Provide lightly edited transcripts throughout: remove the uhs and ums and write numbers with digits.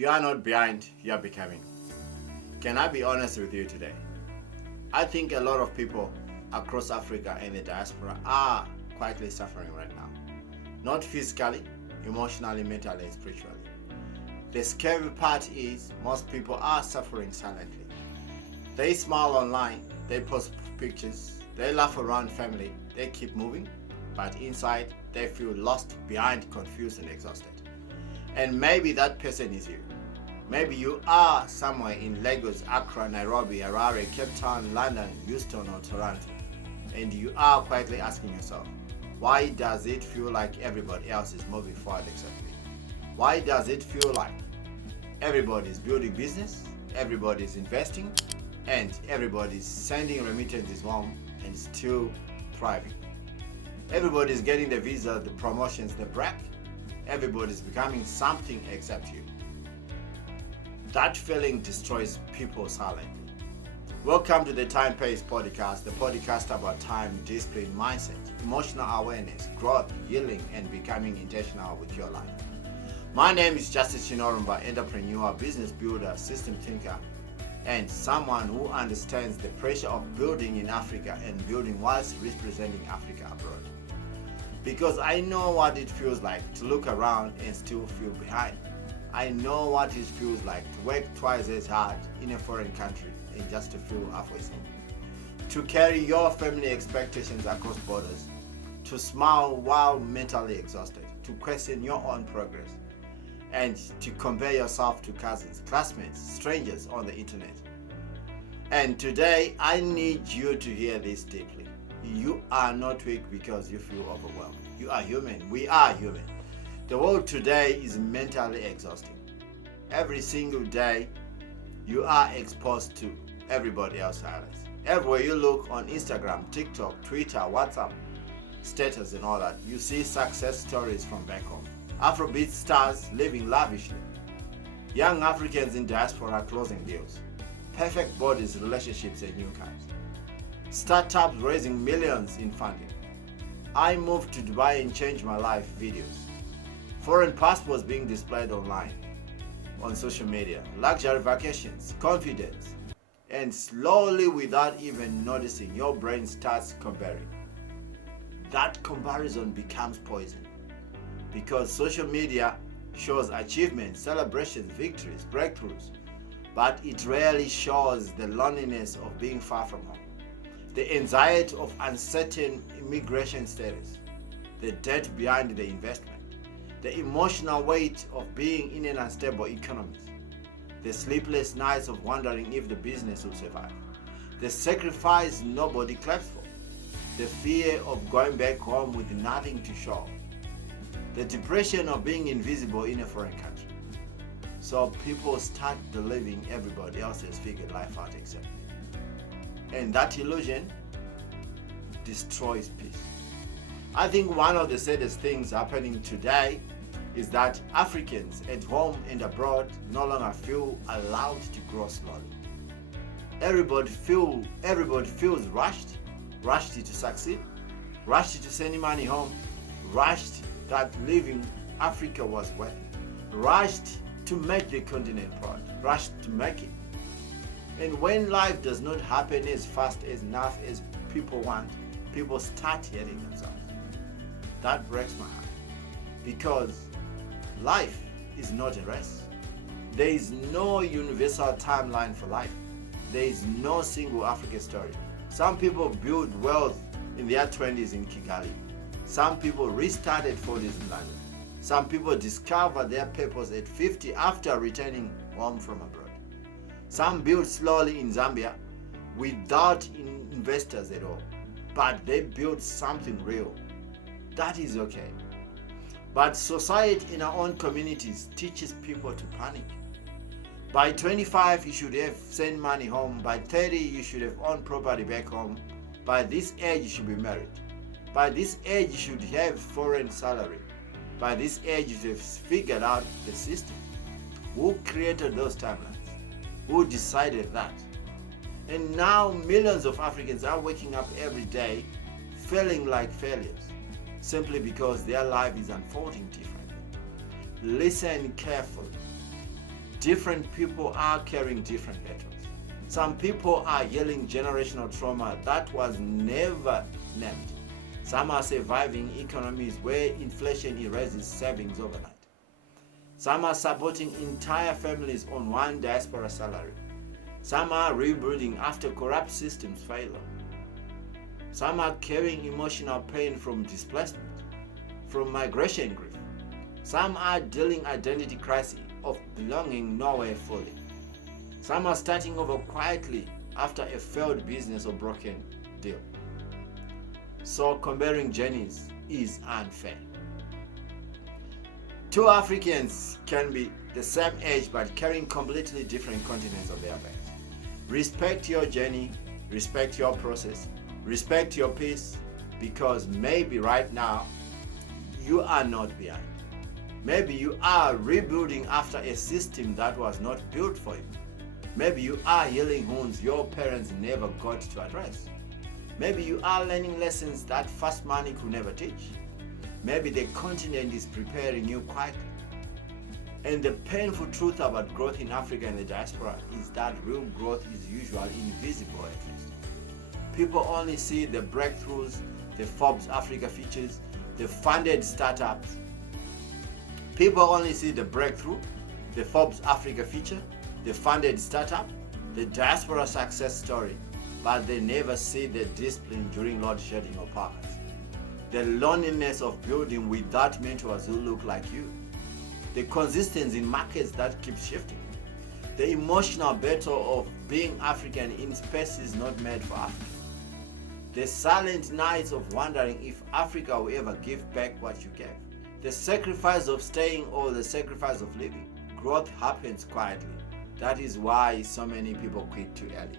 You are not behind, you are becoming. Can I be honest with you today? I think a lot of people across Africa and the diaspora are quietly suffering right now. Not physically, emotionally, mentally, and spiritually. The scary part is most people are suffering silently. They smile online, they post pictures, they laugh around family, they keep moving, but inside they feel lost, behind, confused, and exhausted. And maybe that person is you. Maybe you are somewhere in Lagos, Accra, Nairobi, Harare, Cape Town, London, Houston, or Toronto, and you are quietly asking yourself, why does it feel like everybody else is moving forward except me? Why does it feel like everybody is building business, everybody is investing, and everybody is sending remittances home and still thriving? Everybody is getting the visa, the promotions, the break. Everybody is becoming something except you. That feeling destroys people silently. Welcome to the Time Pace Podcast, the podcast about time, discipline, mindset, emotional awareness, growth, healing, and becoming intentional with your life. My name is Justice Chinorumba, entrepreneur, business builder, system thinker, and someone who understands the pressure of building in Africa and building whilst representing Africa abroad. Because I know what it feels like to look around and still feel behind. I know what it feels like to work twice as hard in a foreign country and just to feel halfway home. To carry your family expectations across borders, to smile while mentally exhausted, to question your own progress, and to compare yourself to cousins, classmates, strangers on the internet. And today, I need you to hear this deeply. You are not weak because you feel overwhelmed. You are human. We are human. The world today is mentally exhausting. Every single day, you are exposed to everybody else's highlights. Everywhere you look on Instagram, TikTok, Twitter, WhatsApp, status and all that, you see success stories from back home. Afrobeat stars living lavishly. Young Africans in diaspora closing deals. Perfect bodies, relationships and new cars. Startups raising millions in funding. I moved to Dubai and changed my life videos. Foreign passports being displayed online, on social media, luxury vacations, confidence, and slowly without even noticing, your brain starts comparing. That comparison becomes poison because social media shows achievements, celebrations, victories, breakthroughs, but it rarely shows the loneliness of being far from home, the anxiety of uncertain immigration status, the debt behind the investment, the emotional weight of being in an unstable economy, the sleepless nights of wondering if the business will survive, the sacrifice nobody claps for, the fear of going back home with nothing to show, the depression of being invisible in a foreign country. So people start believing everybody else has figured life out except me. And that illusion destroys peace. I think one of the saddest things happening today is that Africans at home and abroad no longer feel allowed to grow slowly. Everybody feels rushed to succeed, rushed to send money home, rushed that leaving Africa was worth it, rushed to make the continent proud, rushed to make it. And when life does not happen as fast as enough as people want, people start hating themselves. That breaks my heart because life is not a race. There is no universal timeline for life. There is no single African story. Some people build wealth in their 20s in Kigali. Some people restarted 40s in London. Some people discover their purpose at 50 after returning home from abroad. Some build slowly in Zambia without investors at all, but they build something real. That is okay. But society in our own communities teaches people to panic. By 25, you should have sent money home. By 30, you should have owned property back home. By this age, you should be married. By this age, you should have foreign salary. By this age, you should have figured out the system. Who created those timelines? Who decided that? And now millions of Africans are waking up every day feeling like failures, simply because their life is unfolding differently. Listen carefully. Different people are carrying different battles. Some people are healing generational trauma that was never named. Some are surviving economies where inflation erases savings overnight. Some are supporting entire families on one diaspora salary. Some are rebuilding after corrupt systems fail. Some are carrying emotional pain from displacement, from migration grief. Some are dealing identity crisis of belonging nowhere fully. Some are starting over quietly after a failed business or broken deal. So comparing journeys is unfair. Two Africans can be the same age but carrying completely different continents on their backs. Respect your journey, respect your process, respect your peace, because maybe right now you are not behind. Maybe you are rebuilding after a system that was not built for you. Maybe you are healing wounds your parents never got to address. Maybe you are learning lessons that fast money could never teach. Maybe the continent is preparing you quietly. And the painful truth about growth in Africa and the diaspora is that real growth is usually invisible at first. People only see the breakthroughs, the Forbes Africa features, the funded startups. People only see the breakthrough, the Forbes Africa feature, the funded startup, the diaspora success story, but they never see the discipline during load shedding or power cuts. The loneliness of building without mentors who look like you. The consistency in markets that keep shifting. The emotional battle of being African in spaces not made for Africa. The silent nights of wondering if Africa will ever give back what you gave. The sacrifice of staying or the sacrifice of living. Growth happens quietly. That is why so many people quit too early.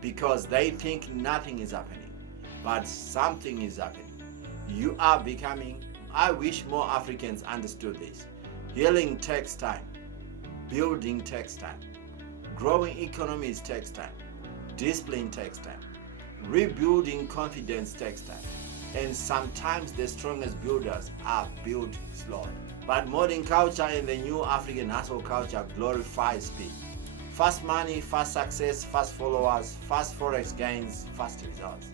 Because they think nothing is happening. But something is happening. You are becoming. I wish more Africans understood this. Healing takes time. Building takes time. Growing economies takes time. Discipline takes time. Rebuilding confidence takes time. And sometimes the strongest builders are built slowly. But modern culture and the new African hustle culture glorifies speed. Fast money, fast success, fast followers, fast forex gains, fast results.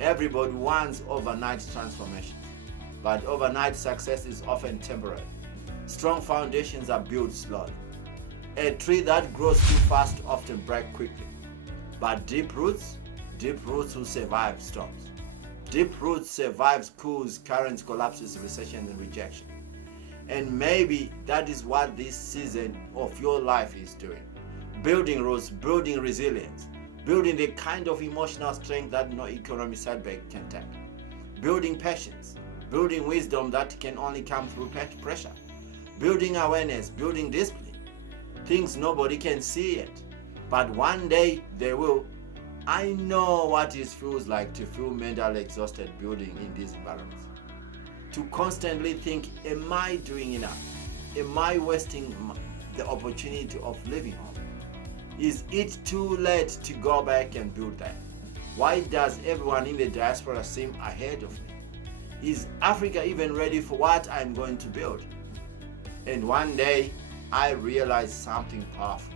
Everybody wants overnight transformation, but overnight success is often temporary. Strong foundations are built slowly. A tree that grows too fast often breaks quickly, but deep roots will survive storms. Deep roots survives coups, currents, collapses, recession, and rejection. And maybe that is what this season of your life is doing. Building roots, building resilience, building the kind of emotional strength that no economic setback can take. Building patience, building wisdom that can only come through pressure. Building awareness, building discipline. Things nobody can see yet, but one day they will. I know what it feels like to feel mentally exhausted building in these environments. To constantly think, am I doing enough? Am I wasting the opportunity of living home? Is it too late to go back and build that? Why does everyone in the diaspora seem ahead of me? Is Africa even ready for what I'm going to build? And one day, I realized something powerful.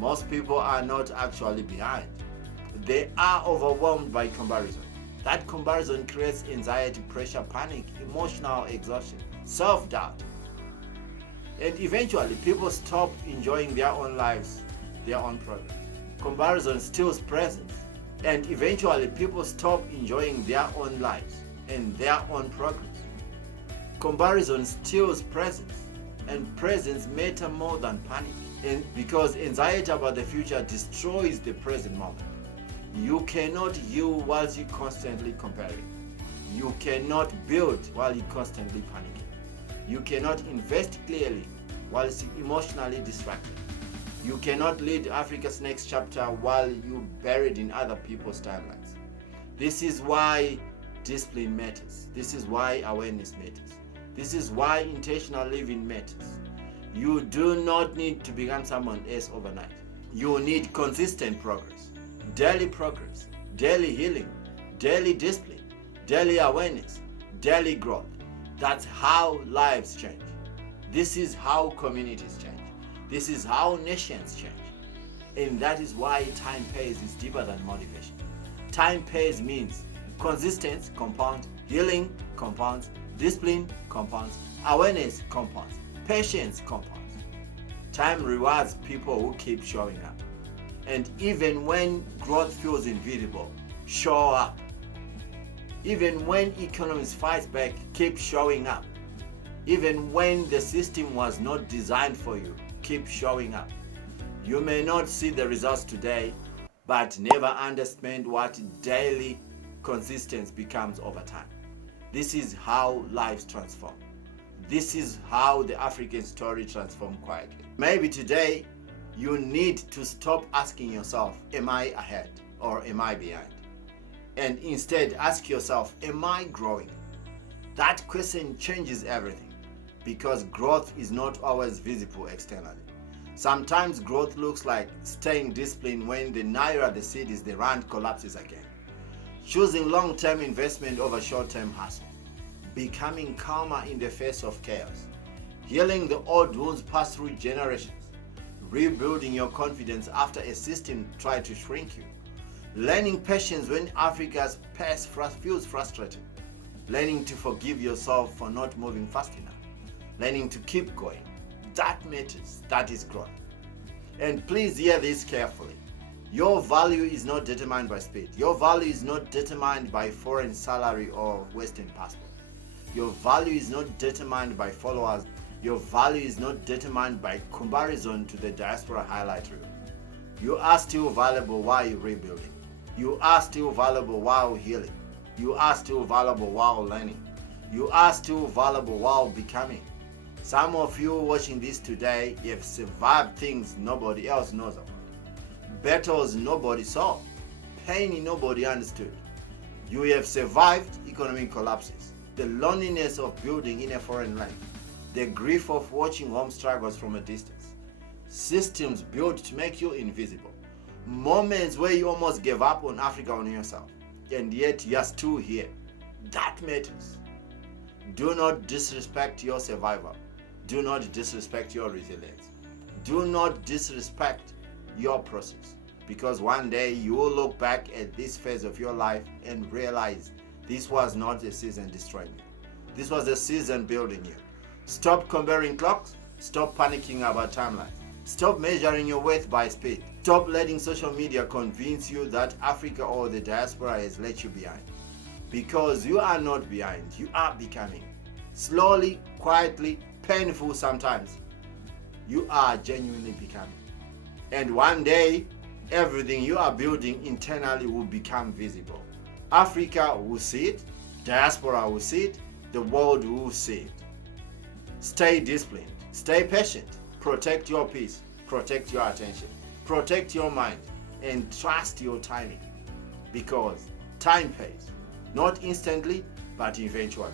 Most people are not actually behind. They are overwhelmed by comparison. That comparison creates anxiety, pressure, panic, emotional exhaustion, self-doubt. And eventually, people stop enjoying their own lives, their own progress. Comparison steals presence. And eventually, people stop enjoying their own lives and their own progress. Comparison steals presence. And presence matter more than panic. And because anxiety about the future destroys the present moment. You cannot heal whilst you constantly comparing. You cannot build while you constantly panicking. You cannot invest clearly whilst you emotionally distracted. You cannot lead Africa's next chapter while you buried in other people's timelines. This is why discipline matters. This is why awareness matters. This is why intentional living matters. You do not need to become someone else overnight. You need consistent progress, daily healing, daily discipline, daily awareness, daily growth. That's how lives change. This is how communities change. This is how nations change. And that is why time pays is deeper than motivation. Time pays means consistency compounds, healing compounds, discipline compounds, awareness compounds, patience compounds. Time rewards people who keep showing up. And even when growth feels invisible, show up. Even when economies fight back, keep showing up. Even when the system was not designed for you, keep showing up. You may not see the results today, but never understand what daily consistency becomes over time. This is how lives transform. This is how the African story transforms quietly. Maybe today you need to stop asking yourself, am I ahead or am I behind? And instead ask yourself, am I growing? That question changes everything, because growth is not always visible externally. Sometimes growth looks like staying disciplined when the naira, the cedis, the rand collapses again. Choosing long-term investment over short-term hustle. Becoming calmer in the face of chaos. Healing the old wounds passed through generations. Rebuilding your confidence after a system tried to shrink you. Learning patience when Africa's pace feels frustrating. Learning to forgive yourself for not moving fast enough. Learning to keep going. That matters. That is growth. And please hear this carefully. Your value is not determined by speed. Your value is not determined by foreign salary or Western passport. Your value is not determined by followers. Your value is not determined by comparison to the diaspora highlight reel. You are still valuable while you're rebuilding. You are still valuable while healing. You are still valuable while learning. You are still valuable while becoming. Some of you watching this today have survived things nobody else knows about. Battles nobody saw. Pain nobody understood. You have survived economic collapses. The loneliness of building in a foreign land. The grief of watching home struggles from a distance. Systems built to make you invisible. Moments where you almost gave up on Africa on yourself. And yet you are still here. That matters. Do not disrespect your survival. Do not disrespect your resilience. Do not disrespect your process. Because one day you will look back at this phase of your life and realize this was not a season destroying you. This was a season building you. Stop comparing clocks. Stop panicking about timelines. Stop measuring your worth by speed. Stop letting social media convince you that Africa or the diaspora has let you behind. Because you are not behind, you are becoming. Slowly, quietly, painful sometimes, you are genuinely becoming. And one day, everything you are building internally will become visible. Africa will see it, diaspora will see it, the world will see it. Stay disciplined, stay patient, protect your peace, protect your attention, protect your mind, and trust your timing. Because time pays, not instantly, but eventually.